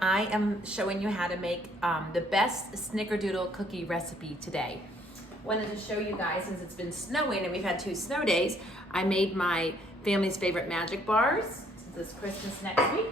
I am showing you how to make the best Snicker Doodle cookie recipe today. Wanted to show you guys, since it's been snowing and we've had 2 snow days, I made my family's favorite magic bars, since it's Christmas next week.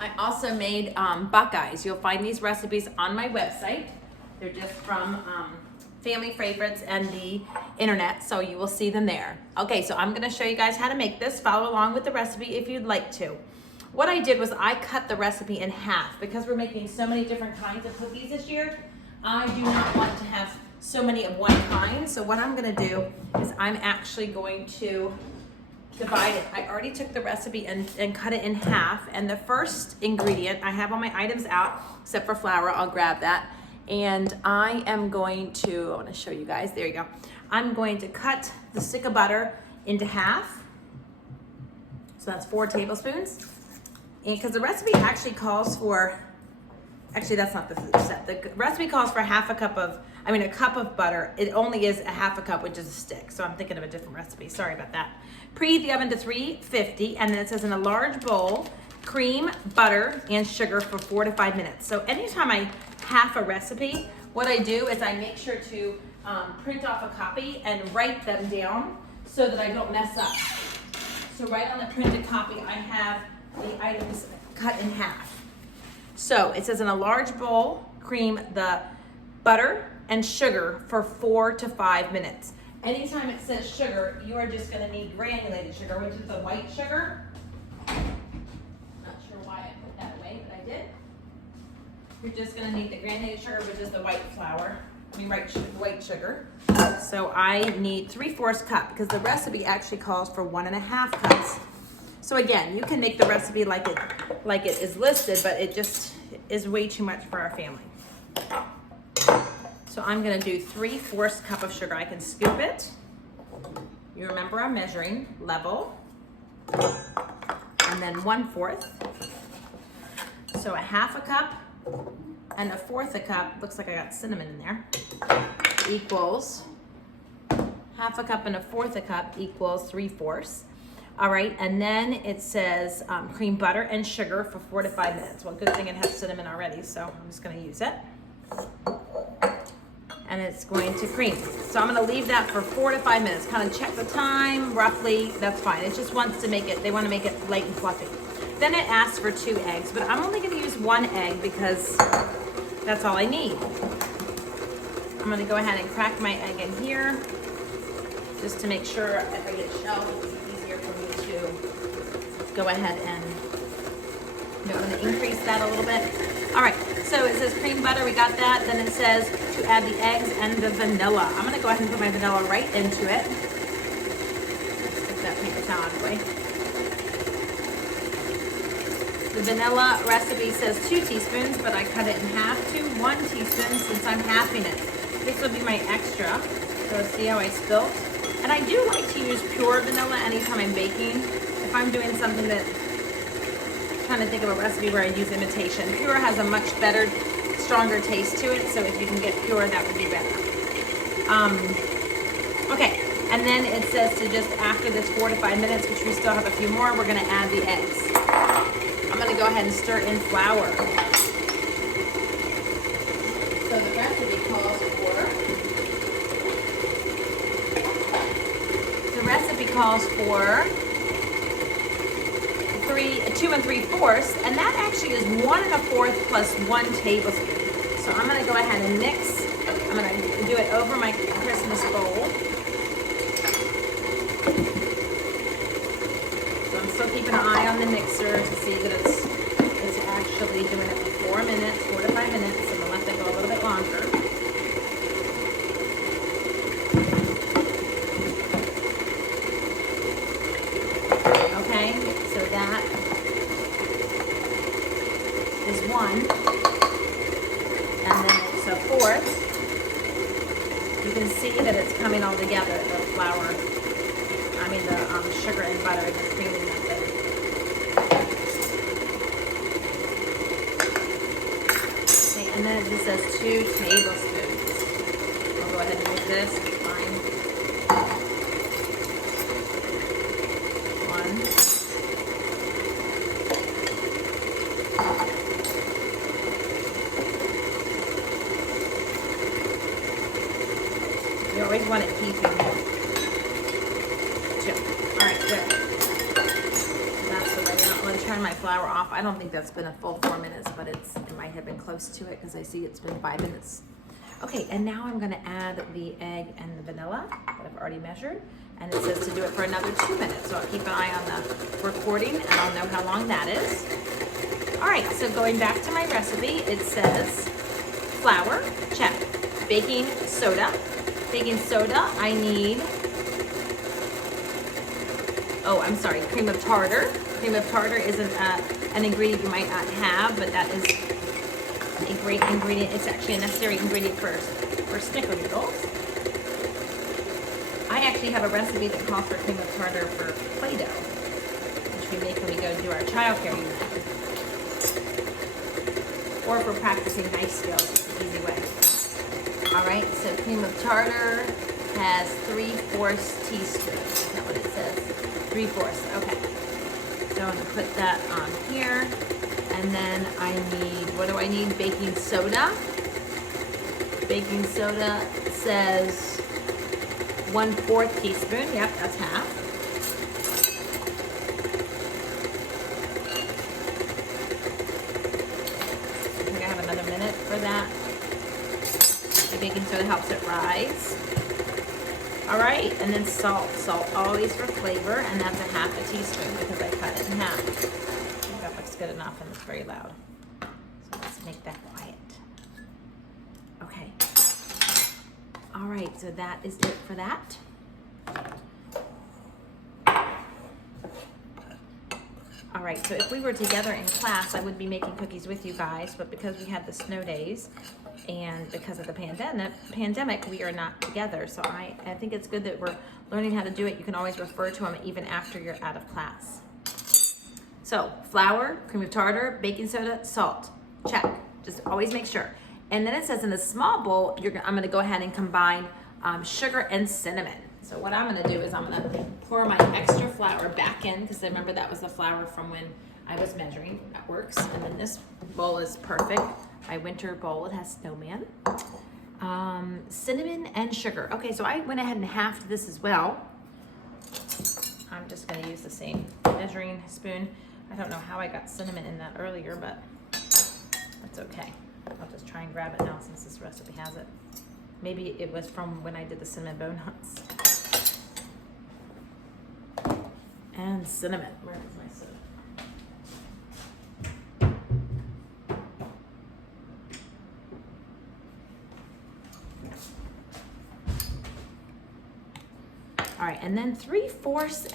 I also made Buckeyes. You'll find these recipes on my website. They're just from family favorites and the internet, so you will see them there. Okay, so I'm gonna show you guys how to make this. Follow along with the recipe if you'd like to. What I did was I cut the recipe in half because we're making so many different kinds of cookies this year. I do not want to have so many of one kind, so what I'm gonna do is I'm actually going to divide it. I already took the recipe and cut it in half, and the first ingredient, I have all my items out except for flour. I'll grab that. And I am going to, I want to show you guys, there you go. I'm going to cut the stick of butter into half. So that's 4 tablespoons. And because the recipe actually calls for, actually that's not the step. The recipe calls for a cup of butter. It only is a half a cup, which is a stick. So I'm thinking of a different recipe, sorry about that. Preheat the oven to 350, and then it says in a large bowl, cream, butter, and sugar for 4 to 5 minutes. So anytime I half a recipe, what I do is I make sure to print off a copy and write them down so that I don't mess up. So right on the printed copy, I have the items cut in half. So it says in a large bowl, cream the butter and sugar for 4 to 5 minutes. Anytime it says sugar, you are just gonna need granulated sugar, which is the white sugar. Not sure why I put that away, but I did. You're just gonna need the granulated sugar, which is the white white sugar. So I need 3/4 cup because the recipe actually calls for 1.5 cups. So again, you can make the recipe like it is listed, but it just is way too much for our family. So I'm gonna do 3/4 cup of sugar. I can scoop it. You remember I'm measuring level. And then 1/4. So a half a cup and 1/4 a cup, looks like I got cinnamon in there, equals half a cup and 1/4 a cup equals 3/4. All right, and then it says cream butter and sugar for 4 to 5 minutes. Well, good thing it has cinnamon already, so I'm just gonna use it. And it's going to cream. So I'm gonna leave that for 4 to 5 minutes. Kind of check the time, roughly, that's fine. It just wants to make it, they wanna make it light and fluffy. Then it asks for 2 eggs, but I'm only gonna use 1 egg because that's all I need. I'm gonna go ahead and crack my egg in here just to make sure if I get shells, it's easier for me to go ahead and, I'm gonna increase that a little bit. All right, so it says cream butter, we got that. Then it says to add the eggs and the vanilla. I'm gonna go ahead and put my vanilla right into it. Stick that paper towel out of the way. The vanilla recipe says 2 teaspoons, but I cut it in half to 1 teaspoon since I'm halving it. This will be my extra. So see how I spilt? And I do like to use pure vanilla anytime I'm baking. If I'm doing something that, trying to think of a recipe where I use imitation. Pure has a much better, stronger taste to it, so if you can get pure, that would be better. Okay, and then it says to just after this 4 to 5 minutes, which we still have a few more, we're gonna add the eggs. I'm gonna go ahead and stir in flour. So the recipe calls for 2 3/4, and that actually is 1 1/4 plus 1 tablespoon. So I'm gonna go ahead and mix. I'm gonna do it over my Christmas bowl. So I'm still keeping an eye on the mixer to see that it's actually doing it for 4 minutes, 4 to 5 minutes. I'm gonna let that go a little bit longer. Okay, so that is 1, and then it's a 4th. You can see that it's coming all together, the flour, the sugar and butter and the cream method. Okay, and then it just says 2 tablespoons. I'll go ahead and use this, it's fine. 1. want it heaping. 2. All right, good. That's the way. I'm going to turn my flour off. I don't think that's been a full 4 minutes, but it might have been close to it because I see it's been 5 minutes. Okay, and now I'm going to add the egg and the vanilla that I've already measured. And it says to do it for another 2 minutes. So I'll keep an eye on the recording and I'll know how long that is. All right, so going back to my recipe, it says flour, check. Baking soda. Baking soda, I need, oh, I'm sorry, cream of tartar. Cream of tartar is an ingredient you might not have, but that is a great ingredient. It's actually a necessary ingredient for Snicker Doodles. I actually have a recipe that calls for cream of tartar for Play-Doh, which we make when we go to do our childcare unit. Or for practicing knife skills, it's an easy way. All right, so cream of tartar has 3/4 teaspoons. Is that what it says? 3/4, okay. So I'm gonna put that on here. And then I need, what do I need? Baking soda. Baking soda says 1/4 teaspoon. Yep, that's half. I think I have another minute for that. The baking soda helps it rise. All right, and then salt. Salt always for flavor, and that's 1/2 teaspoon because I cut it in half. I think that looks good enough, and it's very loud. So let's make that quiet. Okay. All right, so that is it for that. All right, so if we were together in class, I would be making cookies with you guys, but because we had the snow days and because of the pandemic, we are not together. So I think it's good that we're learning how to do it. You can always refer to them even after you're out of class. So flour, cream of tartar, baking soda, salt, check. Just always make sure. And then it says in the small bowl, I'm gonna go ahead and combine sugar and cinnamon. So what I'm gonna do is I'm gonna pour my extra flour back in, because remember that was the flour from when I was measuring. That works. And then this bowl is perfect. My winter bowl, it has snowman. Cinnamon and sugar. Okay, so I went ahead and halved this as well. I'm just gonna use the same measuring spoon. I don't know how I got cinnamon in that earlier, but that's okay. I'll just try and grab it now since this recipe has it. Maybe it was from when I did the cinnamon bone nuts. And cinnamon. Where is my soda? All right, and then 3/4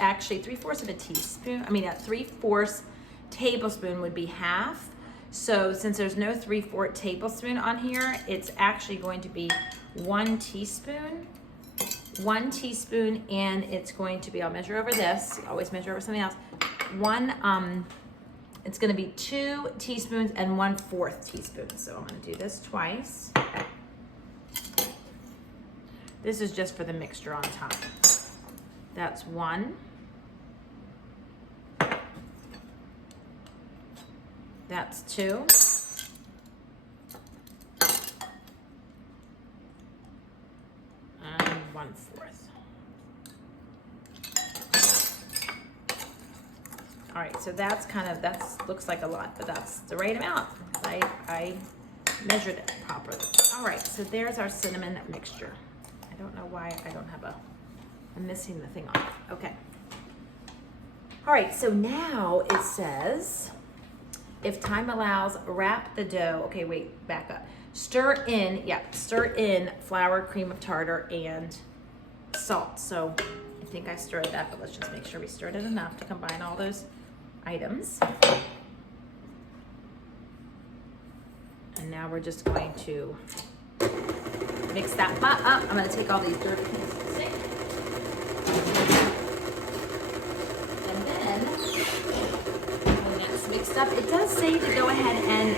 of a teaspoon, 3/4 tablespoon would be half. So since there's no 3/4 tablespoon on here, it's actually going to be 1 teaspoon. 1 teaspoon, and it's going to be, I'll measure over this, always measure over something else. It's gonna be 2 teaspoons and 1/4 teaspoon. So I'm gonna do this twice. This is just for the mixture on top. That's 1. That's 2. And 1/4. All right, so that's looks like a lot, but that's the right amount. I measured it properly. All right, so there's our cinnamon mixture. I don't know why I don't have I'm missing the thing off. Okay. All right, so now it says, if time allows, wrap the dough. Okay, wait, back up. Stir in flour, cream of tartar, and salt. So I think I stirred that, but let's just make sure we stirred it enough to combine all those items. And now we're just going to mix that up. I'm gonna take all these dirty things to the sink. And then when that's mixed up, it does say to go ahead and,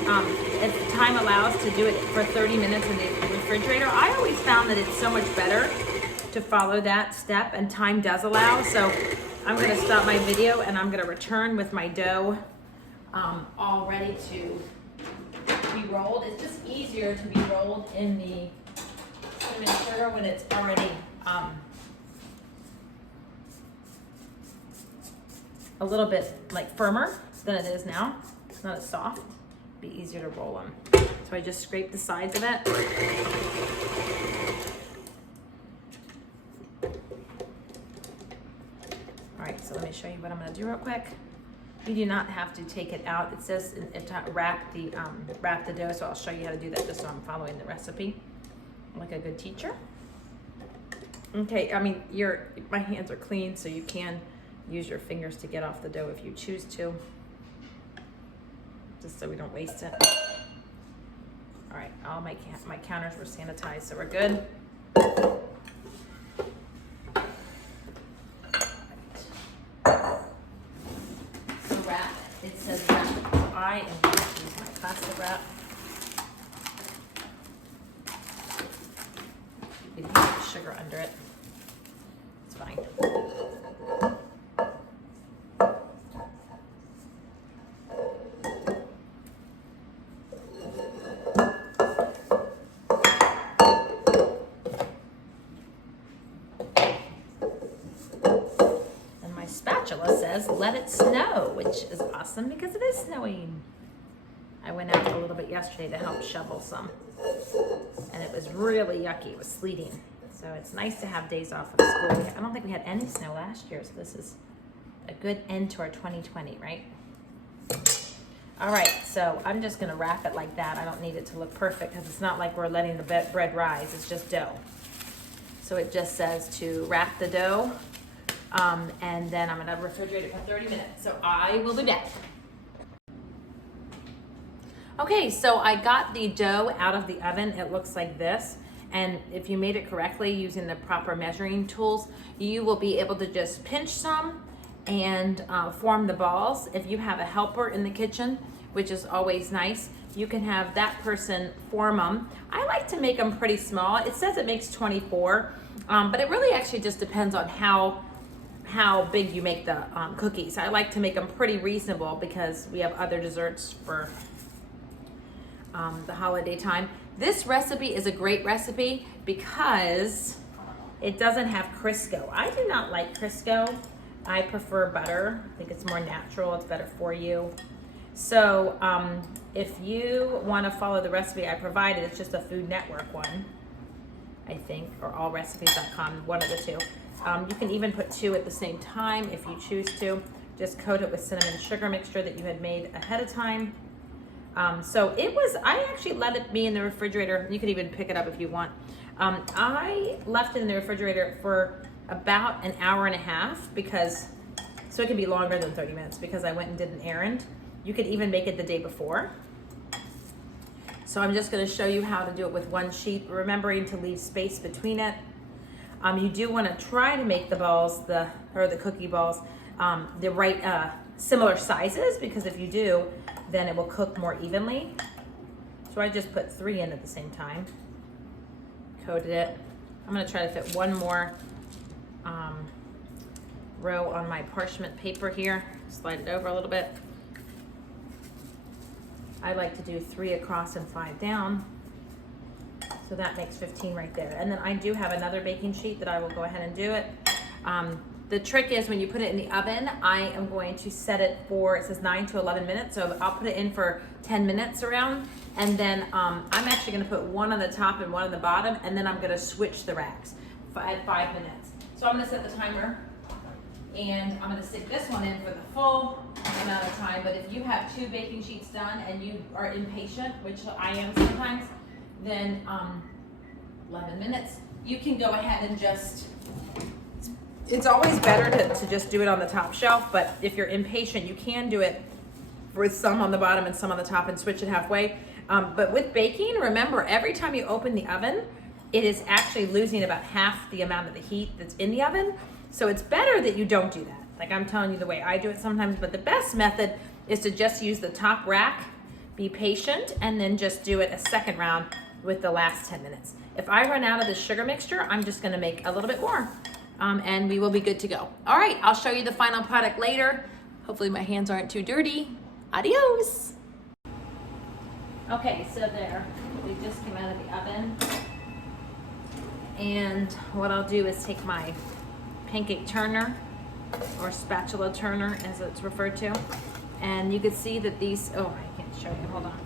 if time allows, to do it for 30 minutes in the refrigerator. I always found that it's so much better to follow that step, and time does allow. So I'm gonna stop my video and I'm gonna return with my dough all ready to be rolled. It's just easier to be rolled in the cinnamon sugar when it's already a little bit like firmer than it is now. It's not as soft. Be easier to roll them. So I just scrape the sides of it. All right, so let me show you what I'm gonna do real quick. You do not have to take it out. It says to wrap the dough, so I'll show you how to do that just so I'm following the recipe like a good teacher. Okay, I mean, my hands are clean, so you can use your fingers to get off the dough if you choose to, just so we don't waste it. All right, all my counters were sanitized, so we're good. The wrap, it says wrap. I am going to use my plastic wrap. You can put sugar under it. It's fine. Spatula says let it snow, which is awesome because it is snowing. I went out a little bit yesterday to help shovel some, and it was really yucky. It was sleeting, so it's nice to have days off of school. I don't think we had any snow last year, so this is a good end to our 2020, right? All right, so I'm just gonna wrap it like that. I don't need it to look perfect because it's not like we're letting the bread rise, it's just dough. So it just says to wrap the dough, and then I'm gonna refrigerate it for 30 minutes. So I will be back. Okay, so I got the dough out of the oven. It looks like this. And if you made it correctly using the proper measuring tools, you will be able to just pinch some and form the balls. If you have a helper in the kitchen, which is always nice, you can have that person form them. I like to make them pretty small. It says it makes 24, but it really actually just depends on how big you make the cookies. I like to make them pretty reasonable because we have other desserts for the holiday time. This recipe is a great recipe because it doesn't have Crisco. I do not like Crisco. I prefer butter. I think it's more natural. It's better for you. So if you want to follow the recipe I provided, it's just a Food Network one, I think, or allrecipes.com, one of the two. You can even put two at the same time if you choose to. Just coat it with cinnamon sugar mixture that you had made ahead of time. So I actually let it be in the refrigerator. You could even pick it up if you want. I left it in the refrigerator for about an hour and a half so it could be longer than 30 minutes because I went and did an errand. You could even make it the day before. So I'm just gonna show you how to do it with one sheet, remembering to leave space between it. You do wanna try to make the balls, the cookie balls, the right similar sizes, because if you do, then it will cook more evenly. So I just put 3 in at the same time, coated it. I'm gonna try to fit one more row on my parchment paper here, slide it over a little bit. I like to do 3 across and 5 down. So that makes 15 right there. And then I do have another baking sheet that I will go ahead and do it. The trick is when you put it in the oven, I am going to set it for, it says 9 to 11 minutes. So I'll put it in for 10 minutes around. And then I'm actually gonna put one on the top and one on the bottom. And then I'm gonna switch the racks at 5 minutes. So I'm gonna set the timer. And I'm gonna stick this one in for the full amount of time. But if you have 2 baking sheets done and you are impatient, which I am sometimes, then 11 minutes, you can go ahead and just, it's always better to just do it on the top shelf, but if you're impatient, you can do it with some on the bottom and some on the top and switch it halfway. But with baking, remember, every time you open the oven, it is actually losing about half the amount of the heat that's in the oven. So it's better that you don't do that. Like I'm telling you the way I do it sometimes, but the best method is to just use the top rack, be patient, and then just do it a second round with the last 10 minutes. If I run out of the sugar mixture, I'm just gonna make a little bit more and we will be good to go. All right, I'll show you the final product later. Hopefully my hands aren't too dirty. Adios. Okay, so there, we just came out of the oven. And what I'll do is take my pancake turner, or spatula turner as it's referred to, and you can see that these, oh, I can't show you, hold on.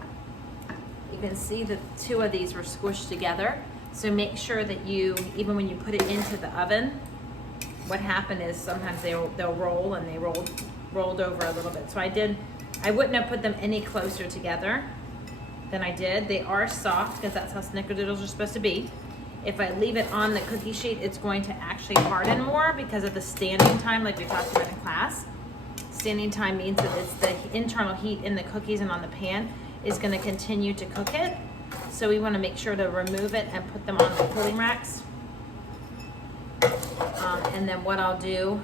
You can see that two of these were squished together. So make sure that you, even when you put it into the oven, what happened is sometimes they'll roll, and they rolled over a little bit. So I wouldn't have put them any closer together than I did. They are soft because that's how snickerdoodles are supposed to be. If I leave it on the cookie sheet, it's going to actually harden more because of the standing time, like we talked about in class. Standing time means that it's the internal heat in the cookies and on the pan is going to continue to cook it. So we want to make sure to remove it and put them on the cooling racks. And then what I'll do,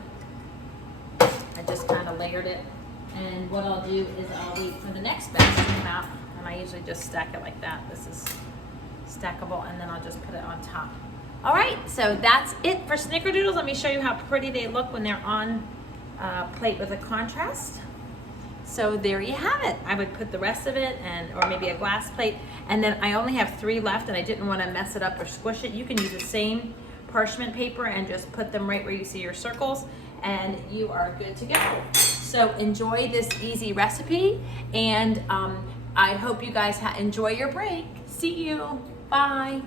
I just kind of layered it. And what I'll do is I'll wait for the next batch to come out. And I usually just stack it like that. This is stackable, and then I'll just put it on top. All right, so that's it for snickerdoodles. Let me show you how pretty they look when they're on a plate with a contrast. So there you have it. I would put the rest of it, or maybe a glass plate, and then I only have 3 left, and I didn't want to mess it up or squish it. You can use the same parchment paper and just put them right where you see your circles, and you are good to go. So enjoy this easy recipe, and I hope you guys enjoy your break. See you. Bye.